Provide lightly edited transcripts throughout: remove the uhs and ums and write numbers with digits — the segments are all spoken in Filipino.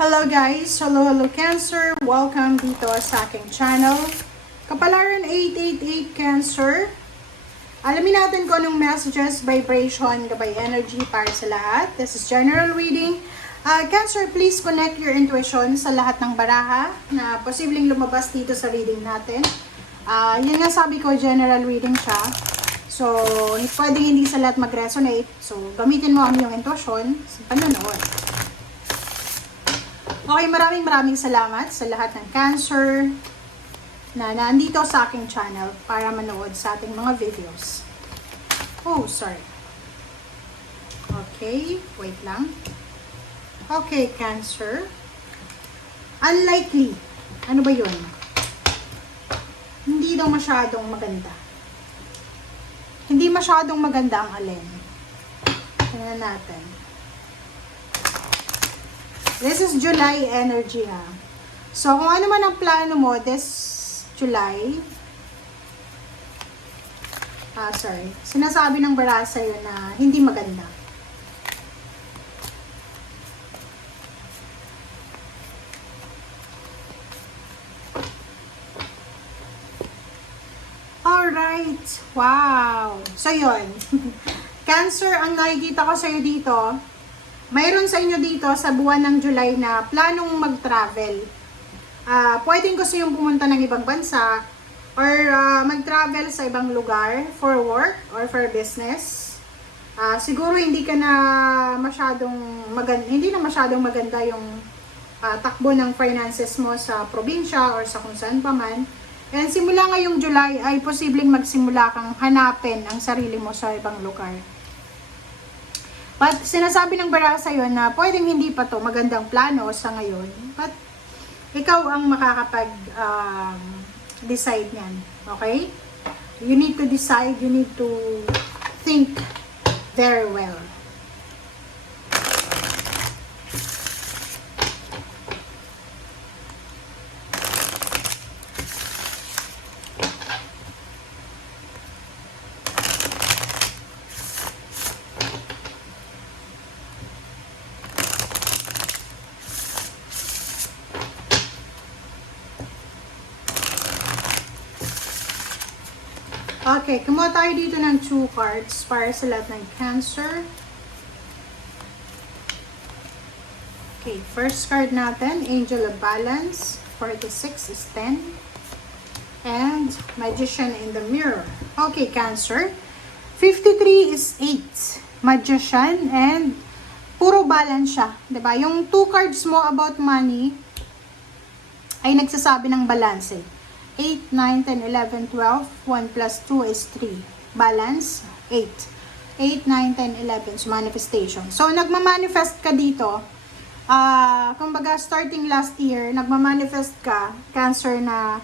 Hello guys! Hello Cancer! Welcome dito sa aking channel. Kapalaran 888 Cancer. Alamin natin kung anong messages, vibration, gabay energy para sa lahat. This is general reading. Cancer, please connect your intuition sa lahat ng baraha na posibleng lumabas dito sa reading natin. Yun nga sabi ko, general reading siya. So, pwedeng hindi sa lahat mag-resonate. So, gamitin mo ang iyong intuition sa panonood. Okay, maraming salamat sa lahat ng Cancer na nandito sa aking channel para manood sa ating mga videos. Oh, sorry. Okay, wait lang. Okay, Cancer. Unlikely. Ano ba yun? Hindi daw masyadong maganda. Hindi masyadong maganda ang alin. Tingnan natin. This is July energy ha. So, kung ano man ang plano mo this July, sinasabi ng bara sa'yo na hindi maganda. Alright. Wow. So, yun. Cancer, ang nakikita ko sa'yo dito, mayroon sa inyo dito sa buwan ng July na planong mag-travel. Pwedeng gusto yung pumunta ng ibang bansa or mag-travel sa ibang lugar for work or for business. Siguro hindi na masyadong maganda yung takbo ng finances mo sa probinsya or sa kung saan pa man. And simula ngayong July ay posibleng magsimula kang hanapin ang sarili mo sa ibang lugar. But sinasabi ng bara sa'yo na pwedeng hindi pa to magandang plano sa ngayon. But ikaw ang makakapag-decide niyan. Okay? You need to decide. You need to think very well. Okay, kumuha tayo dito ng 2 cards para sa lahat ng Cancer. Okay, first card natin, Angel of Balance. 46 is 10. And Magician in the Mirror. Okay, Cancer. 53 is 8. Magician and puro balance siya. Diba? Yung 2 cards mo about money ay nagsasabi ng balance eh. 8, 9, 10, 11, 12. 1 plus 2 is 3. Balance, 8. 8, 9, 10, 11. So, manifestation. So, nagmamanifest ka dito. Kumbaga, starting last year, nagmamanifest ka, Cancer, na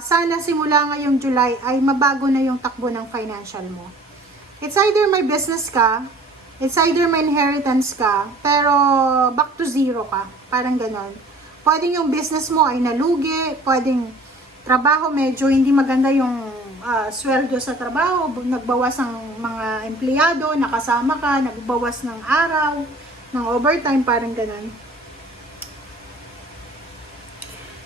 sana simula ngayong July ay mabago na yung takbo ng financial mo. It's either may business ka, it's either may inheritance ka, pero back to zero ka. Parang ganon. Pwedeng yung business mo ay nalugi, pwedeng trabaho, medyo hindi maganda yung sweldo sa trabaho, nagbawas ang mga empleyado, nakasama ka, nagbawas ng araw, ng overtime, parang ganun.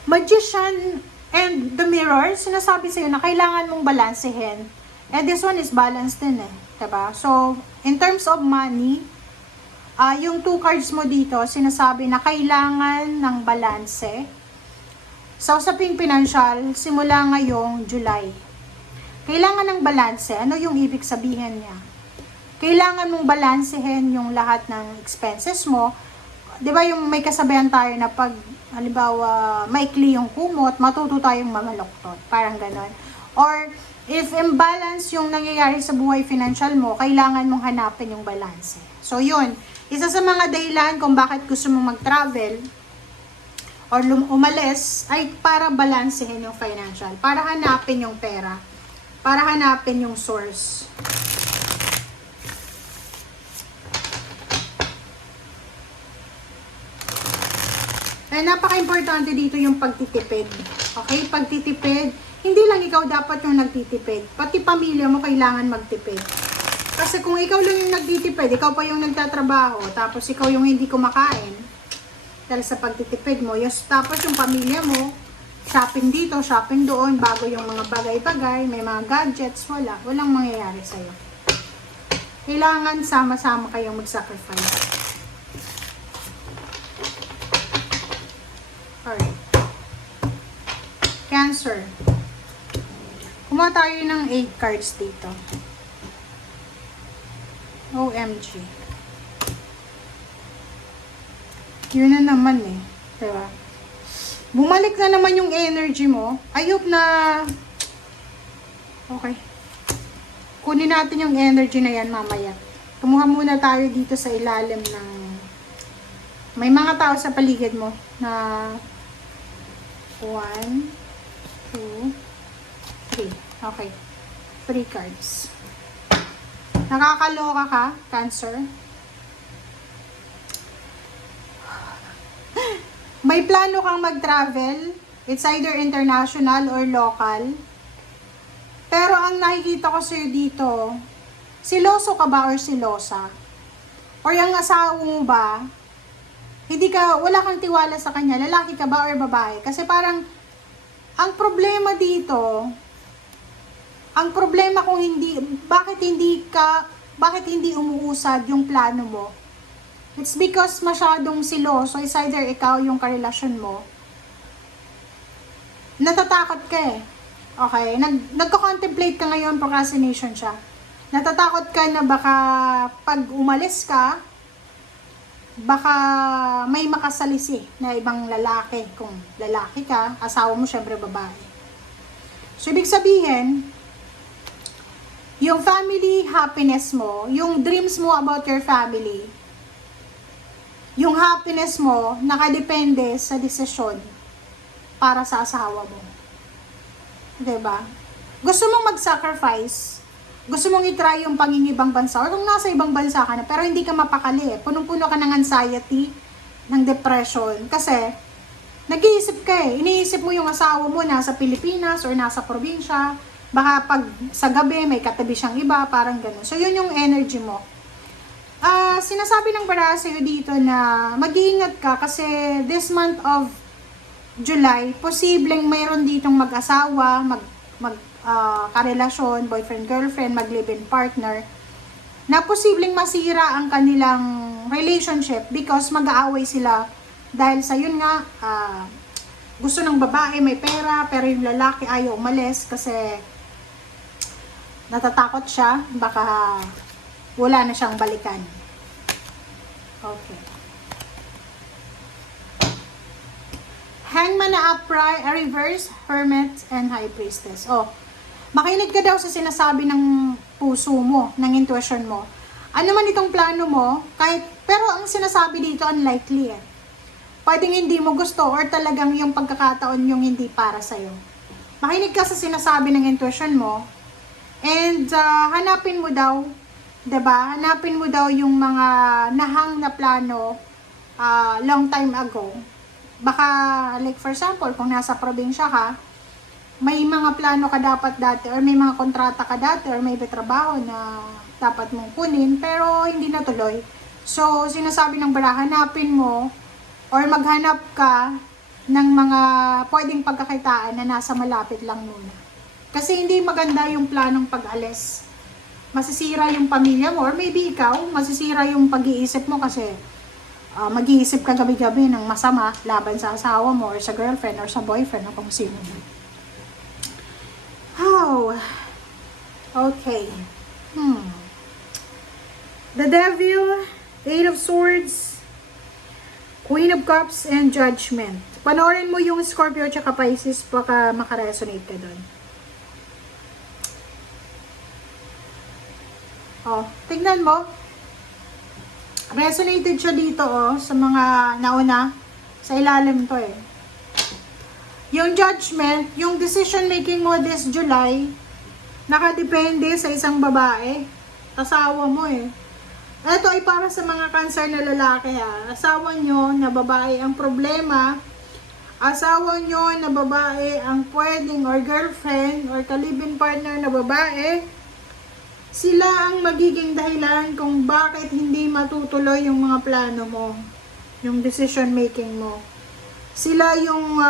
Magician and the Mirror, sinasabi sa'yo na kailangan mong balansehin. And this one is balanced din eh. Diba? So, in terms of money, yung 2 cards mo dito, sinasabi na kailangan ng balanse. Sa usaping pinansyal, simula ngayong July. Kailangan ng balanse. Ano yung ibig sabihin niya? Kailangan mong balansehin yung lahat ng expenses mo. Di ba yung may kasabayan tayo na pag, halimbawa, maikli yung kumot, matuto tayong mamaluktot. Parang ganon. Or, if imbalance yung nangyayari sa buhay financial mo, kailangan mong hanapin yung balanse. So, yun. Isa sa mga dahilan kung bakit gusto mong mag-travel, or umalis, ay para balansehin yung financial. Para hanapin yung pera. Para hanapin yung source. Eh, napaka-importante dito yung pagtitipid. Okay? Pagtitipid, hindi lang ikaw dapat yung nagtitipid. Pati pamilya mo kailangan magtipid. Kasi kung ikaw lang yung nagtitipid, ikaw pa yung nagtatrabaho, tapos ikaw yung hindi kumakain, dahil sa pagtitipid mo. Tapos yung pamilya mo, shopping dito, shopping doon, bago yung mga bagay-bagay, may mga gadgets, walang mangyayari sa'yo. Kailangan sama-sama kayong mag-sacrifice. Alright. Cancer. Kumuha tayo ng 8 cards dito. OMG. Yun na naman eh. Diba? Bumalik na naman yung energy mo. I hope na... Okay. Kunin natin yung energy na yan mamaya. Kumuha muna tayo dito sa ilalim ng... May mga tao sa paligid mo na... 1, 2, 3. Okay. 3 cards. Nakakaloka ka, Cancer? May plano kang mag-travel. It's either international or local. Pero ang nakikita ko sa'yo dito, siloso ka ba or silosa? Or yung asawa mo ba, wala kang tiwala sa kanya, lalaki ka ba or babae? Kasi parang, ang problema dito, ang problema kung bakit hindi umuusad yung plano mo? It's because masyadong siloso, is either ikaw yung karelasyon mo, natatakot ka eh. Okay? Nagko-contemplate ka ngayon, procrastination siya. Natatakot ka na baka pag umalis ka, baka may makasalisi na ibang lalaki. Kung lalaki ka, asawa mo syempre babae. So, ibig sabihin, yung family happiness mo, yung dreams mo about your family, yung happiness mo, nakadepende sa desisyon para sa asawa mo. Diba? Gusto mong mag-sacrifice, gusto mong i-try yung pangingibang bansa, o kung nasa ibang bansa ka na, pero hindi ka mapakali. Punong-puno ka ng anxiety, ng depression, kasi nag-iisip ka eh. Iniisip mo yung asawa mo nasa Pilipinas or nasa probinsya, baka pag sa gabi may katabi siyang iba, parang ganun. So, yun yung energy mo. Sinasabi ng baraha sa'yo dito na mag-iingat ka kasi this month of July, posibleng mayroon ditong mag-asawa, karelasyon, boyfriend, girlfriend, mag-live-in partner, na posibleng masira ang kanilang relationship because mag-aaway sila dahil sa yun nga, gusto ng babae may pera, pero yung lalaki ayaw umalis kasi natatakot siya, baka wala na siyang balikan. Okay. Hangman na upright, a reverse, hermit, and high priestess. Oh, makinig ka daw sa sinasabi ng puso mo, ng intuition mo. Ano man itong plano mo, pero ang sinasabi dito, unlikely eh. Pwedeng hindi mo gusto or talagang yung pagkakataon yung hindi para sa'yo. Makinig ka sa sinasabi ng intuition mo, and hanapin mo daw, diba? Hanapin mo daw yung mga nahang na plano long time ago. Baka, like for example, kung nasa probinsya ka, may mga plano ka dapat dati, or may mga kontrata ka dati, or may trabaho na dapat mong kunin, pero hindi natuloy. So, sinasabi ng baraha, hanapin mo, or maghanap ka ng mga pwedeng pagkakitaan na nasa malapit lang muna. Kasi hindi maganda yung planong pag-alis. Masisira yung pamilya mo, or maybe ikaw, masisira yung pag-iisip mo kasi mag-iisip ka gabi-gabi ng masama laban sa asawa mo, or sa girlfriend, or sa boyfriend, o kung sino. How? Okay. The Devil, Eight of Swords, Queen of Cups, and Judgment. Panoorin mo yung Scorpio tsaka Pisces, baka makaresonate ka doon. Oh, tignan mo. Resonated siya dito sa mga nauna. Sa ilalim to eh. Yung judgment, yung decision making mo this July, nakadepende sa isang babae. Asawa mo eh. Ito ay para sa mga Cancer na lalaki ha. Asawa nyo na babae ang problema. Asawa nyo na babae ang pwedeng, or girlfriend or ka-live-in partner na babae. Sila ang magiging dahilan kung bakit hindi matutuloy yung mga plano mo. yung decision making mo. Sila yung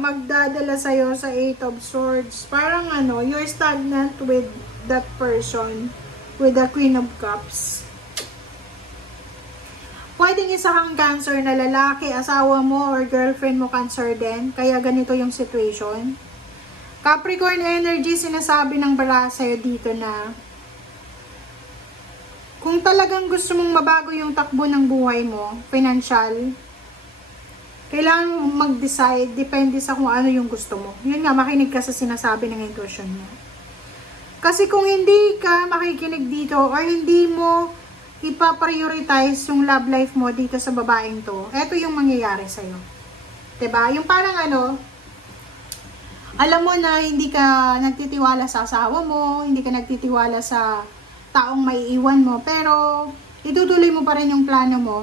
magdadala sa'yo sa 8 of Swords. Parang ano, you're stagnant with that person, with the Queen of Cups. Pwedeng isa kang Cancer na lalaki, asawa mo or girlfriend mo Cancer din, kaya ganito yung situation. Capricorn energy, sinasabi ng baraha sa'yo dito na kung talagang gusto mong mabago yung takbo ng buhay mo, financial, kailangan mo mag-decide, depende sa kung ano yung gusto mo. Yun nga, makinig ka sa sinasabi ng intuition mo. Kasi kung hindi ka makikinig dito or hindi mo ipa-prioritize yung love life mo dito sa babaeng to, eto yung mangyayari sa'yo. Diba? Yung parang ano, alam mo na hindi ka nagtitiwala sa asawa mo, hindi ka nagtitiwala sa taong may iwan mo, pero itutuloy mo pa rin yung plano mo,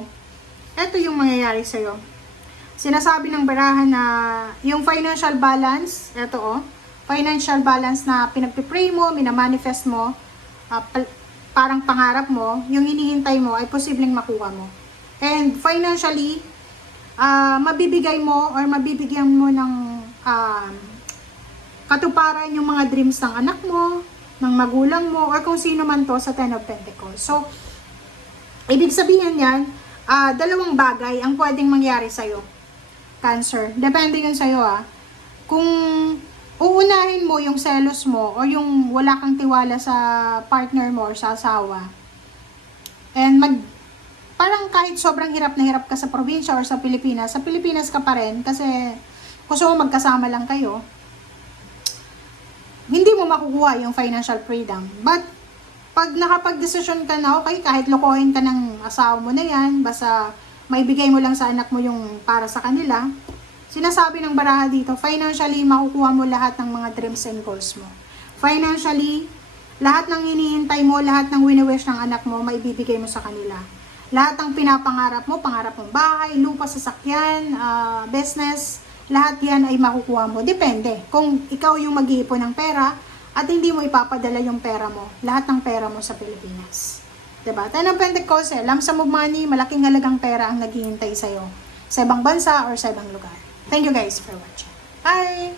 eto yung mangyayari sa'yo. Sinasabi ng baraha na yung financial balance, eto financial balance na pinagpipray mo, minamanifest mo, parang pangarap mo, yung hinihintay mo ay posibleng makuha mo. And financially, mabibigay mo or mabibigyan mo ng katuparan yung mga dreams ng anak mo, ng magulang mo, or kung sino man to sa 10 of Pentacles. So, ibig sabihin yan, dalawang bagay ang pwedeng mangyari sa'yo, Cancer. Depende yun sa'yo Kung uunahin mo yung selos mo o yung wala kang tiwala sa partner mo or sa asawa, and parang kahit sobrang hirap na hirap ka sa probinsya or sa Pilipinas ka pa rin kasi gusto mo magkasama lang kayo, hindi mo makukuha yung financial freedom. But pag nakapag-desisyon ka na, okay, kahit lokohin ka ng asawa mo na yan, basta maibigay mo lang sa anak mo yung para sa kanila, sinasabi ng baraha dito, financially, makukuha mo lahat ng mga dreams and goals mo. Financially, lahat ng hinihintay mo, lahat ng wini-wish ng anak mo, maibibigay mo sa kanila. Lahat ng pinapangarap mo, pangarap mong bahay, lupa, sasakyan, business, lahat yan ay makukuha mo. Depende. Kung ikaw yung mag-iipon ng pera at hindi mo ipapadala yung pera mo, lahat ng pera mo sa Pilipinas. Diba? Tayo ng Pentacles, lump sum of money, malaking halagang pera ang naghihintay sa'yo sa ibang bansa or sa ibang lugar. Thank you guys for watching. Bye!